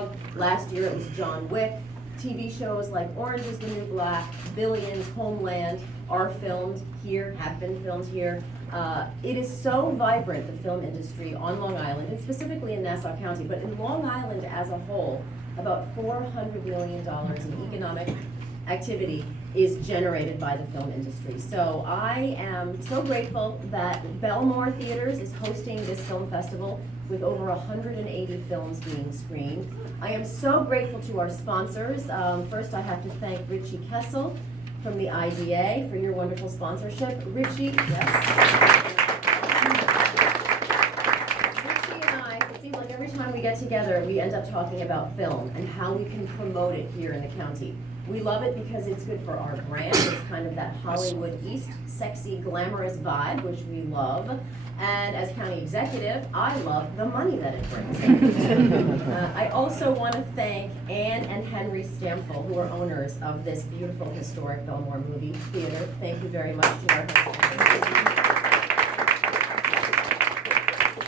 Dog. Last year it was John Wick. TV shows like Orange is the New Black, Billions, Homeland are filmed here, have been filmed here. It is so vibrant, the film industry on Long Island, and specifically in Nassau County, but in Long Island as a whole, about $400 million in economic activity is generated by the film industry. So I am so grateful that Belmore Theaters is hosting this film festival with over 180 films being screened. I am so grateful to our sponsors. First I have to thank Richie Kessel from the IDA for your wonderful sponsorship. Richie, yes. Richie and I, it seems like every time we get together, we end up talking about film and how we can promote it here in the county. We love it because it's good for our brand. It's kind of that Hollywood East, sexy, glamorous vibe, which we love. And as county executive, I love the money that it brings in. I also want to thank Ann and Henry Stamfel, who are owners of this beautiful historic Belmore Movie Theater. Thank you very much to our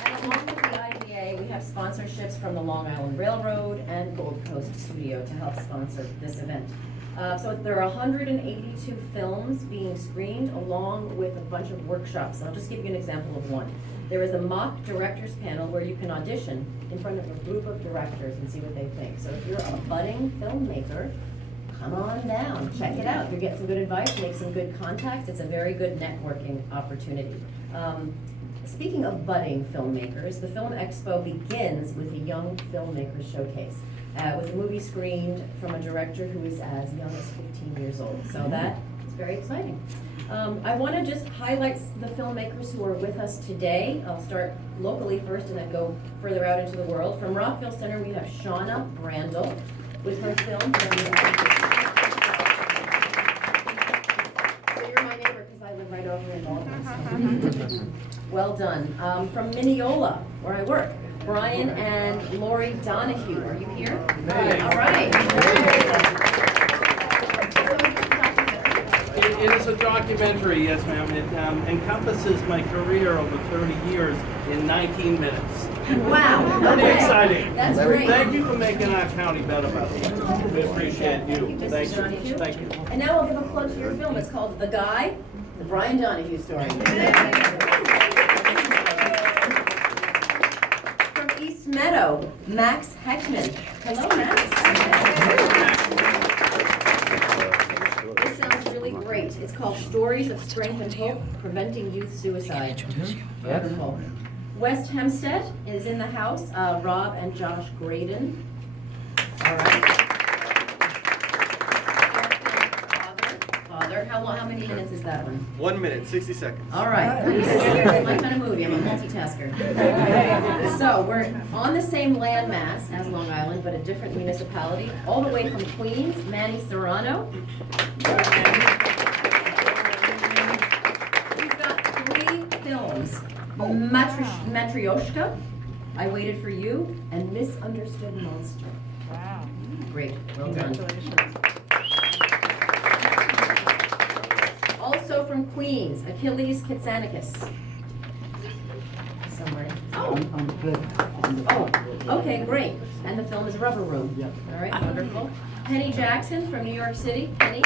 And along with the IDA, we have sponsorships from the Long Island Railroad and Gold Coast Studio to help sponsor this event. So there are 182 films being screened along with a bunch of workshops. And I'll just give you an example of one. There is a mock directors panel where you can audition in front of a group of directors and see what they think. So if you're a budding filmmaker, come on down, check it out. You'll get some good advice, make some good contacts. It's a very good networking opportunity. Speaking of budding filmmakers, the Film Expo begins with a Young Filmmakers Showcase. With a movie screened from a director who is as young as 15 years old. So that is very exciting. I want to just highlight the filmmakers who are with us today. I'll start locally first and then go further out into the world. From Rockville Center, we have Shauna Brandel with her film. So you're my neighbor because I live right over in Baldwin. Well done. From Mineola, where I work, Brian and Lori Donahue. Are you here? All right. It is a documentary, yes ma'am. It encompasses my career over 30 years in 19 minutes. Wow. Pretty Okay. exciting. That's great. Thank you for making our county better, by the way. We appreciate you. Thank you, Mr. Donahue. Thank you. And now I'll give a plug to your film. It's called The Guy, the Brian Donahue story. From East Meadow, Max Heckman. Hello, Max. This sounds really great. It's called Stories of Strength and Hope, Preventing Youth Suicide. Wonderful. West Hempstead is in the house, Rob and Josh Graydon. All right. Father, how many minutes is that one? 1 minute, 60 seconds. All right. It's my kind of movie. I'm a multitasker. So we're on the same landmass as Long Island, but a different municipality, all the way from Queens. Manny Serrano. He's got 3 films: Matryoshka, I Waited for You, and Misunderstood Monster. Wow. Great. Well done. Congratulations. Also from Queens, Achilles Kitsanikis. Somewhere. Oh, okay, great. And the film is Rubber Room. Yeah. All right, wonderful. Penny Jackson from New York City. Penny.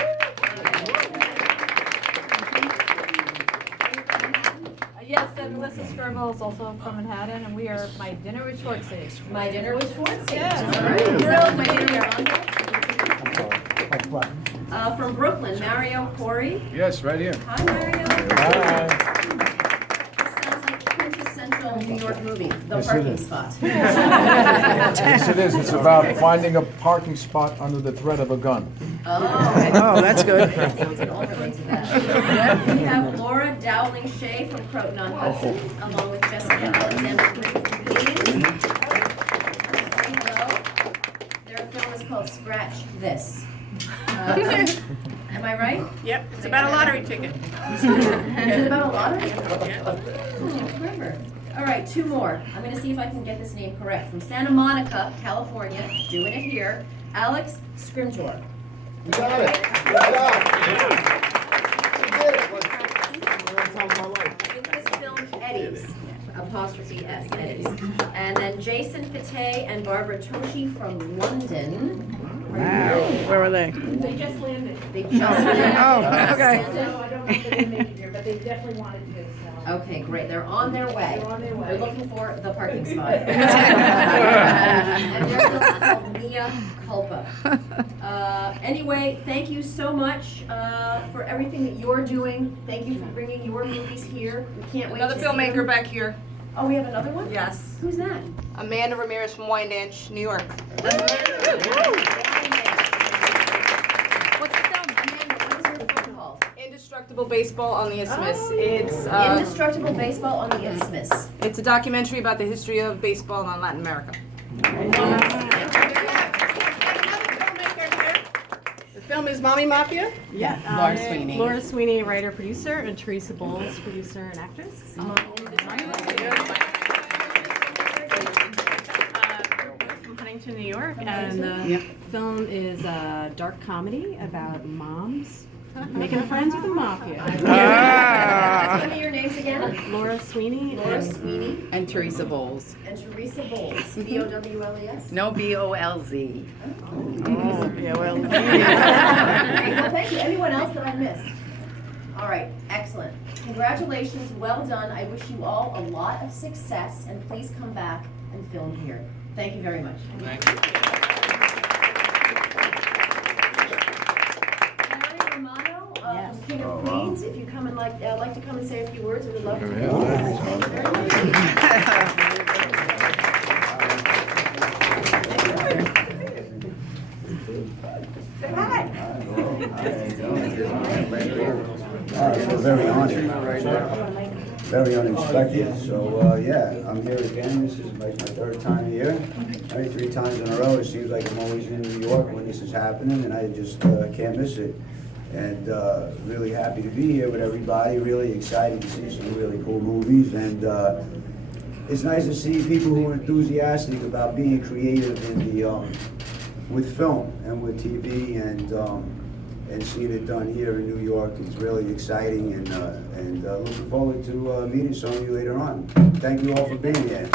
Yes, and Melissa Skirville is also from Manhattan, and we are My Dinner with Schwartzy. My Dinner with Schwartzy. Yes. All right. Thrilled, My Dinner with Schwartzy. From Brooklyn, Mario Corey. Yes, right here. Hi, Mario. Hi. This sounds like a quintessential New York movie, The Yes, it Parking is. Spot. Yes, it is. It's about finding a parking spot under the threat of a gun. Oh, that's good. I think we can all relate to that. We have Laura Dowling Shea from Croton on Hudson, along with Jessica Alexander from Queens. Say hello. Their film is called Scratch This. Am I right? Yep, it's about a lottery ticket. Is it about a lottery? I don't remember. All right, 2 more. I'm going to see if I can get this name correct. From Santa Monica, California, doing it here, Alex Scrimgeour. You got it. Good job. You did it. One time of my life. In this film, Eddies. ''S, Eddies. And then Jason Fateh and Barbara Toshi from London. Wow, where were they? They just landed. They just landed. Oh, okay. So I don't know if they can make it here, but they definitely wanted to, so. Okay, great. They're on their way. They're on their way. They're looking for the parking spot. And their film is called Mea Culpa. Anyway, thank you so much for everything that you're doing. Thank you for bringing your movies here. We can't wait Another to see filmmaker them. back here. Oh, we have another one? Yes. Who's that? Amanda Ramirez from Wyandanch, New York. What's the film? Amanda, what is your film called? Indestructible Baseball on the Isthmus. Oh. It's Indestructible Baseball on the Isthmus. it's a documentary about the history of baseball in Latin America. The film is Mommy Mafia. Yeah. Laura Sweeney. Laura Sweeney, writer, producer, and Teresa Bowles, producer and actress. From Huntington, New York, and the film is a dark comedy about moms making friends with the mafia. Tell me your names again. Laura Sweeney. Laura Sweeney And Teresa Bowles. and Teresa Bowles. B-O-W-L-E-S. No, B-O-L-Z. Yeah, well. Great, well, thank you. Anyone else that I missed? All right, excellent. Congratulations, well done. I wish you all a lot of success, and please come back and film here. Thank you very much. Thank you. Mary Romano from King of Queens, if you come and like to come and say a few words, we would love to. Yeah. Thank you very much. We're very honored, very unexpected. So, yeah, I'm here again. This is my third time here. Maybe 3 times in a row. It seems like I'm always in New York when this is happening, and I just can't miss it. And really happy to be here with everybody. Really excited to see some really cool movies. And it's nice to see people who are enthusiastic about being creative in the with film and with TV and seeing it done here in New York. It's really exciting, and looking forward to meeting some of you later on. Thank you all for being here.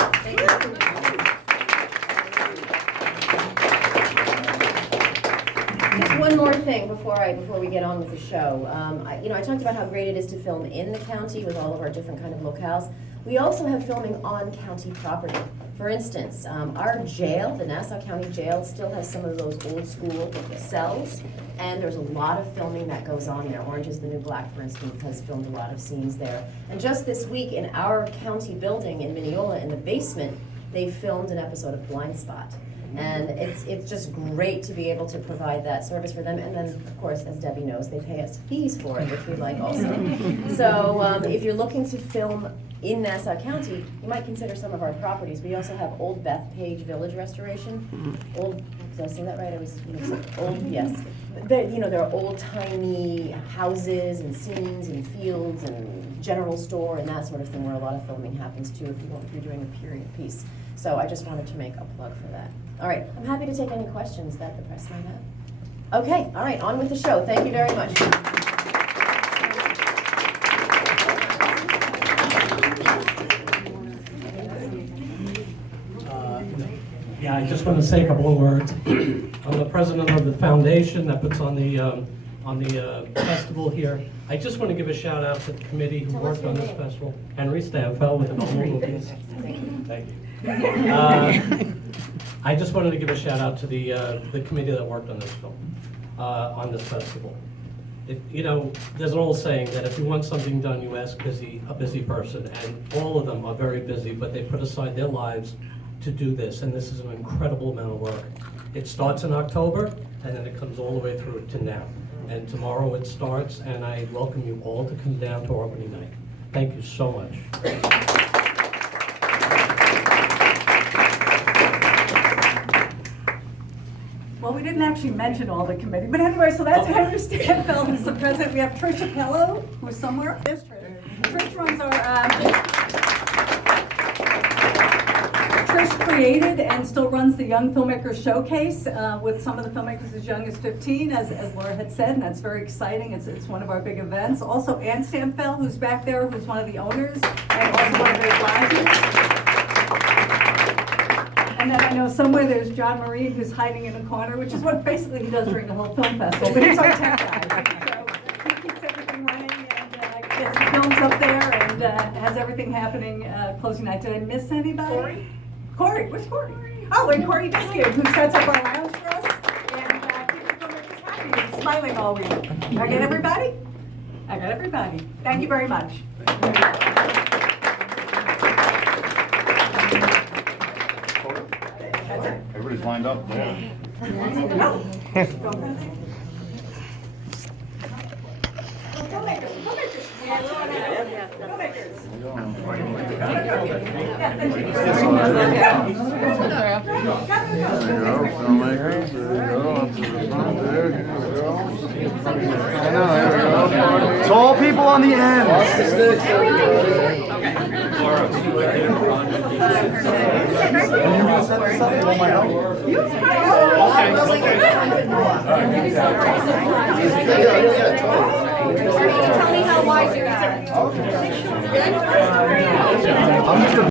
Just one more thing before we get on with the show. I talked about how great it is to film in the county with all of our different kind of locales. We also have filming on county property. For instance, our jail, the Nassau County Jail, still has some of those old school cells, and there's a lot of filming that goes on there. Orange is the New Black, for instance, has filmed a lot of scenes there. And just this week in our county building in Mineola, in the basement, they filmed an episode of Blind Spot. And it's just great to be able to provide that service for them. And then, of course, as Debbie knows, they pay us fees for it, which we like also. So if you're looking to film in Nassau County, you might consider some of our properties. We also have Old Bethpage Village Restoration. Did I say that right? I was old, yes. There are old timey houses and scenes and fields and general store and that sort of thing where a lot of filming happens too if you're doing a period piece. So I just wanted to make a plug for that. All right, I'm happy to take any questions that the press might have. Okay, all right, on with the show. Thank you very much. Yeah, I just want to say a couple of words. I'm the president of the foundation that puts on the festival here. I just want to give a shout out to the committee who worked on this festival. Henry Stanfeld with the Noble Movies. Thank you. I just wanted to give a shout out to the committee that worked on this film, on this festival. There's an old saying that if you want something done, you ask a busy person, and all of them are very busy, but they put aside their lives to do this, and this is an incredible amount of work. It starts in October, and then it comes all the way through to now. And tomorrow it starts, and I welcome you all to come down to our opening night. Thank you so much. Well, we didn't actually mention all the committee, but anyway, so that's Henry Stanfeld, who's the president. We have Tricia Pello, who's somewhere. Trish runs our first created and still runs the Young Filmmakers Showcase with some of the filmmakers as young as 15, as Laura had said, and that's very exciting. It's one of our big events. Also, Ann Stamfel, who's back there, who's one of the owners, and also one of the advisors. And then I know somewhere there's John Marine, who's hiding in a corner, which is what basically he does during the whole film festival, but he's our tech guy. So he keeps everything running and gets the films up there and has everything happening closing night. Did I miss anybody? Corey, where's Corey? Oh, and Corey Diskin, who sets up our lounge for us and keeps the filmmakers happy and smiling all week. I got everybody? I got everybody. Thank you very much. Everybody's lined up. Tall people on the end. Tell me how wide you are.